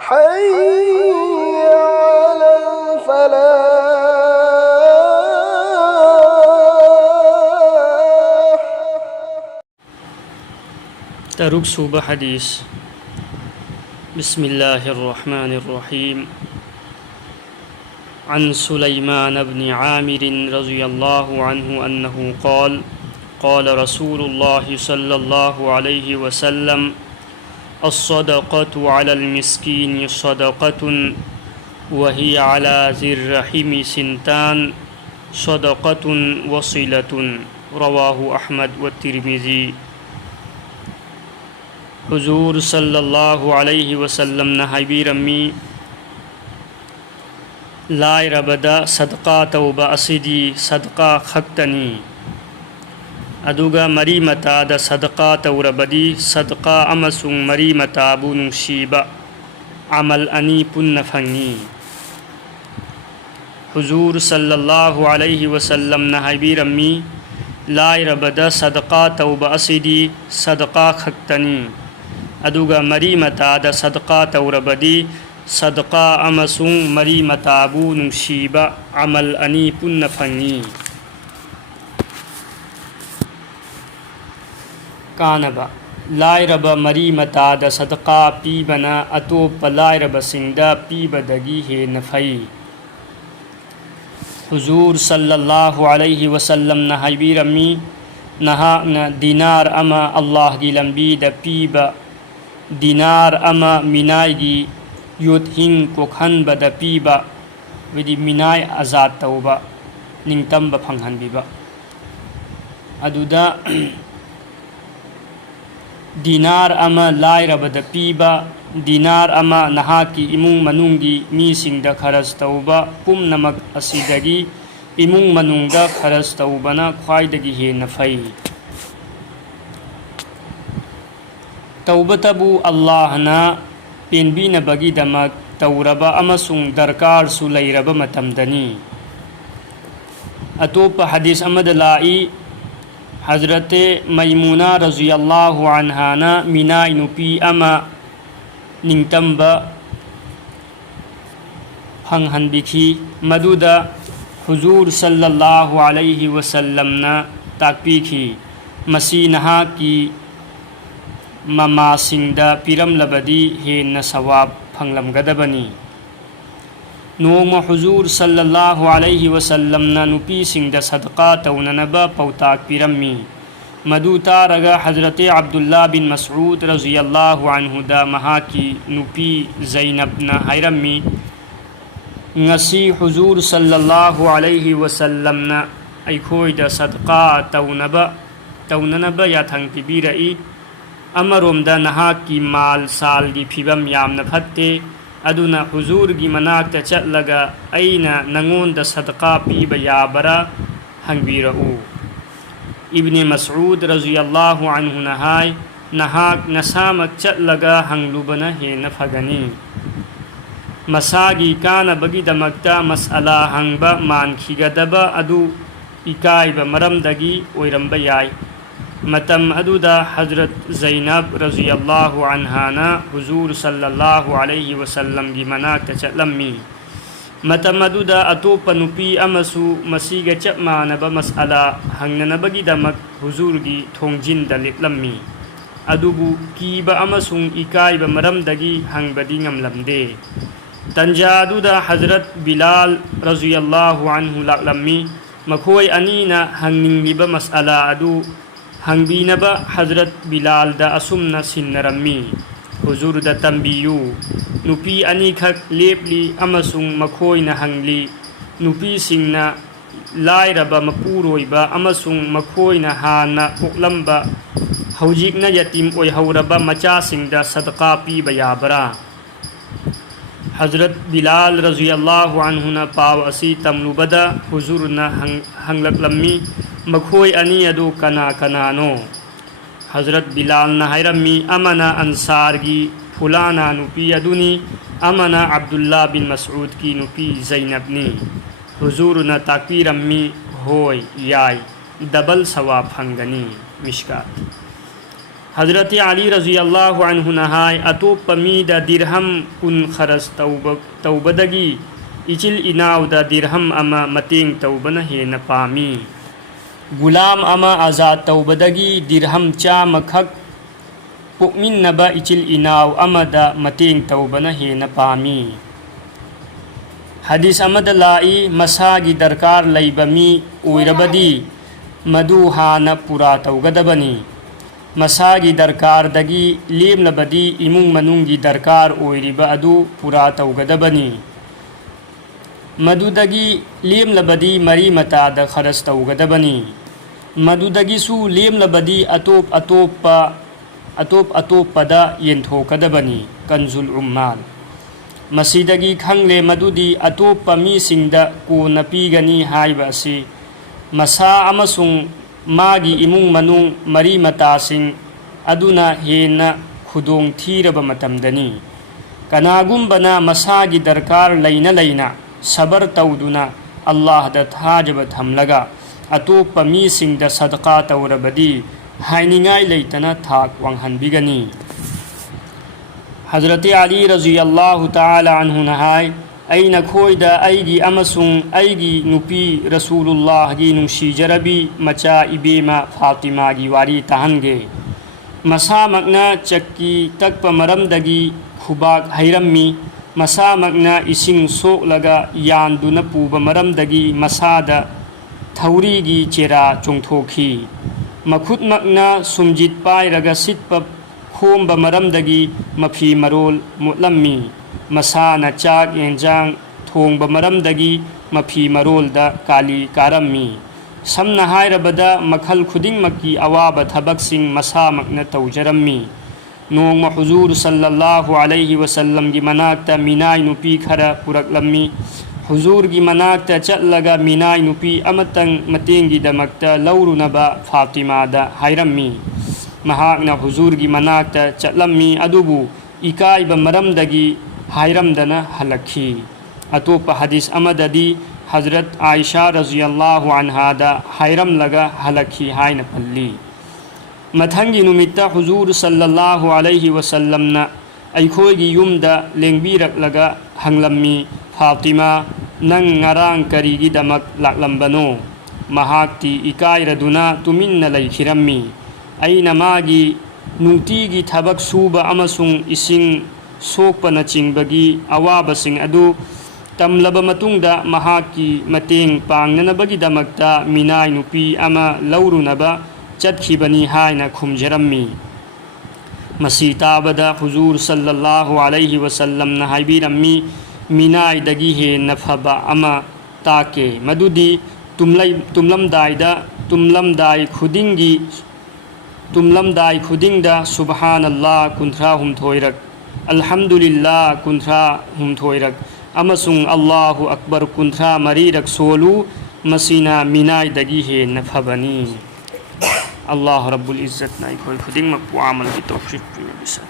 حي على الفلاح. ترك صوبة حديث. بسم الله الرحمن الرحيم. عن سليمان بن عامر رضي الله عنه أنه قال قال رسول الله صلى الله عليه وسلم الصدقة على المسكين صدقة وهي على ذي الرحم سنتان صدقة وصلة. رواه أحمد والترمذي. हुजूर सल्लल्लाहु अलैहि वसल्लम न हाइबीरम्मी लाइरबदा सदका तौबा असिदी सदका खक्तनी अदुगा मरी मतादा सदका तौरबदी सदका अमसुंग मरी मताबु नुंसीबा अमल अनी पुन्न फंगी. हुजूर सल्लल्लाहु अलैहि वसल्लम न हाइबीरम्मी लाइरबदा सदका तौबा असिदी सदका खक्तनी अदुगा मरी मतादा सदका तौरबदी सदका अमसुंग मरी मताबु नुंसीबा अमल अनी पुन्न फंगी. कानबा लाइरबा मरी मतादा सदका पीबना अतोप लाइरबसिंगदा पीबदगी हेन फई. हुजूर सल्लल्लाहु अलैहि वसल्लम न हाइबीरम्मी नहाकना दिनार अमा अल्लाह की लंबीदा पीबा दिनार अमा मिनाई योत हिंग कोखनबदा पीबा विदि मिनाई आजाद तौबा निंगतंब फंगहनबिबा अदुदा दिनार अमा लाइरबदा पीबा दिनार अमा नहाकी इमुंग मनुंगी मीसिंगदा खरज तौबा पुमनमक असिदगी इमुंग मनुंगदा खरज तौबना ख्वाइदगी हेन फई. तौबतबु अल्लाहना पेनबीनबगीदमक तौरबा अमसुंग दरकारसु लैरबा मतमदनी. अतोप हदीस अमद लाई हजरत मैमुना रज़ियल्लाहु अन्हाना मिनाई नुपी अमा निंगतंबा फंगहनबिखी मदुदा हुजूर सल्लल्लाहु अलैहि वसल्लमना ताकपीखी मसी नहाकी ममासिंगदा पिरमलबदी हेन सवाब फंगलमगदबनी. नोंमा हुजूर सल्लल्लाहु अलैहि वसल्लमना नुपीसिंगदा सदका तौननबा पौताक पिरम्मी. मदु तारगा हजरत अब्दुल्ला बिन मसऊद रज़ियल्लाहु अन्हुदा महाकी नुपी ज़ैनबना हायरम्मी ngasi हुजूर सल्लल्लाहु अलैहि वसल्लमना अखोइदा सदका तौननबा याथंग पिबिरई. अमरोमदा नहाकी माल साल की फिबम यामना फत्ते अदुना हुजूर की मनाक्ता चटलगा अइना नंगोंदा सदका पीबा याबरा हंगबीरऊ. इब्ने मसऊद रज़ियल्लाहु अन्हु नहाय नहाक नसामक चटलगा हंगलुबना हेन फगनी. मसागी कानबगीदमक्ता मसअला हंगबा मानखिगदबा अदु इकाइबा मरमदगी ओइरंबा याय. मतम अदुदा हजरत ज़ैनब रज़ियल्लाहु अन्हाना हुजूर सल्लल्लाहु अलैहि वसल्लम की मनाक्ता चटलम्मी. मतम अदुदा अतोप नुपी अमसु मसीगा चप मानबा मसअला हंगननबगीदमक हुजूर की थोंजिंदा लेपलम्मी. अदुबु कीबा अमसुंग इकाइबा मरमदगी हंगबदी ngमलमदे. तंजा अदुदा हजरत बिलाल रज़ियल्लाहु अन्हु लाक्लम्मी. मखोय अनीना हंगनिंगिबा मसअला अदु हंगबीनबा हजरत बिलालदा असुमना सिन्नरम्मी. हुजूरदा तंबियु नुपी अनीखक लेपली अमसुंग मखोयना हंगली. नुपी सिंगना लाइरबा मपुरोइबा अमसुंग मखोयना हाना पोकलंबा हौजिकना यतीम ओइहौरबा मचासिंगदा सदका पीबा याबरा. हजरत बिलाल रज़ियल्लाहु अन्हुना पाव असी तमलुबदा हुजूरना हंगलक्लम्मी मखोय अनी अदु कना कनानो. हजरत बिलाल न हायरम्मी अमना अंसार की फुलाना नुपी अदुनी अमना अब्दुल्ला बिन मसऊद की नुपी ज़ैनबनी. हुजूर न ताकीरम्मी होय याय डबल सवाब फंगनी. मिशकात. हजरत अली रजी अल्लाह अन्हु नहाय अतोप मीदा दिरहम कुन खरस तौबदगी इचिल इनाउदा दिरहम अमा मतेंग तौबना हेन पामी गुलाम अमा आजाद तौबदगी दिरहम चामखक पोकमिन्नबा इचिल इनाउ अमदा मतेंग तौबना हेन पामी हदीस अमदा लाई मसागी दरकार लैबमी ओइरबदी मधु हाना पूरा तौगदबनी मसागी दरकार दगी लेमलबदी इमुंग मनुंगी दरकार ओइरिबा अदु पूरा तौगदबनी मधुदगी लेमलबदी मरी मताद खरस तौगदबनी मधुदगीसु लेमलबदी अतोप अतोपदा येंथोकदबनी कंजुल उम्माल मसीदगी खंगले मधुदी अतोप मीसिंगदा कोना पीगनी हाइबा असि मसा अमसुंग मागी इमुंग मनुंग मरी मतासिंग अदुना हेना खुदोंग थीरबा मतमदनी कनागुंबना मसागी दरकार लैना लैना सबर तौदुना अल्लाह दा थाजब थमलगा अतोप मीसिंगदा सदका तौरबदी हाइनिंगाई लैतना थाक वांगहनबिगनी हजरत अली रजी अल्लाह ताला अन्हु नहाय अैना खोइदा अैगी अमसुंग अैगी नुपी रसूलुल्लाह गी नुंसीजरबी मचा इबेमा फातिमा गी वारी तहनगे मसामकना चक्की तकप मरमदगी खुबाक हैरम्मी मसामकना इसिंग सोकलगा यानदुना पुबा मरमदगी मसादा थौरीगी चेरा चोंथोखी मखुतमकना सुमजित पाइरगा सिटपा खोंबा मरमदगी मफी मरोल मुतलम्मी मसाना चाक एंजांग थोंबा मरमदगी मफी मरोलदा काली कारम्मी समना हायरबदा मखल खुदिंगमकी अवाबा थबकसिंग मसामकना तौजरम्मी नोंमा हुजूर सल्लल्लाहु अलैहि वसल्लम गी मनाक्ता मिनाई नुपी खरा पुरकलम्मी हुजूर गी मनाक्ता चलगा मिनाई नुपी अमतंग मतेंगी दमक्ता लौरुनबा फातिमादा हायरम्मी महाकना हुजूर गी मनाक्ता चलम्मी अदुबु इकाइबा मरमदगी हायरमदना हलखी अतोप हदीस अमददी हजरत आयशा रज़ियल्लाहु अन्हादा हायरम लगा हलखी हायन पल्ली मथंगी नुमित्ता हुजूर सल्लल्लाहु अलैहि वसल्लमना अैखोगी युमदा लेंबीरकलगा हंगलम्मी फातिमा नंग ngarang करीगिदमक लाकलंबनो महाक्ति इकाइरदुना तुमिन्ना लैखिरम्मी अैना मागी नुंतीगी थबक सूबा अमसुंग इसिंग सोकपना चिंबगी अवाबसिंग अदु तमलबा मतुंगदा महाकी मतेंग पांगनबगीदमक्ता मिनाई नुपी अमा लौरुनबा चतखिबनी हायना खुमजरम्मी मसी ताबदा हुजूर सल्लल्लाहु अलैहि वसल्लम न हाइबिरम्मी मिनाई दगी हेन्ना फबा अमा ताके मदुदी तुमलमदाई खुदिंगदा सुबहानल्लाह कुंथ्रा हुमथोइरक अल्हम्दुलिल्लाह कुंथ्रा हुमथोइरक अमसुंग अल्लाहु अकबर कुंथ्रा मरीरक सोलू मसीना मिनाई दगी हेन्ना फबनी अल्लाह रब्बुल इज्जत नाई खोई खुदिंग मक वामल की तौफीक पियो बिसा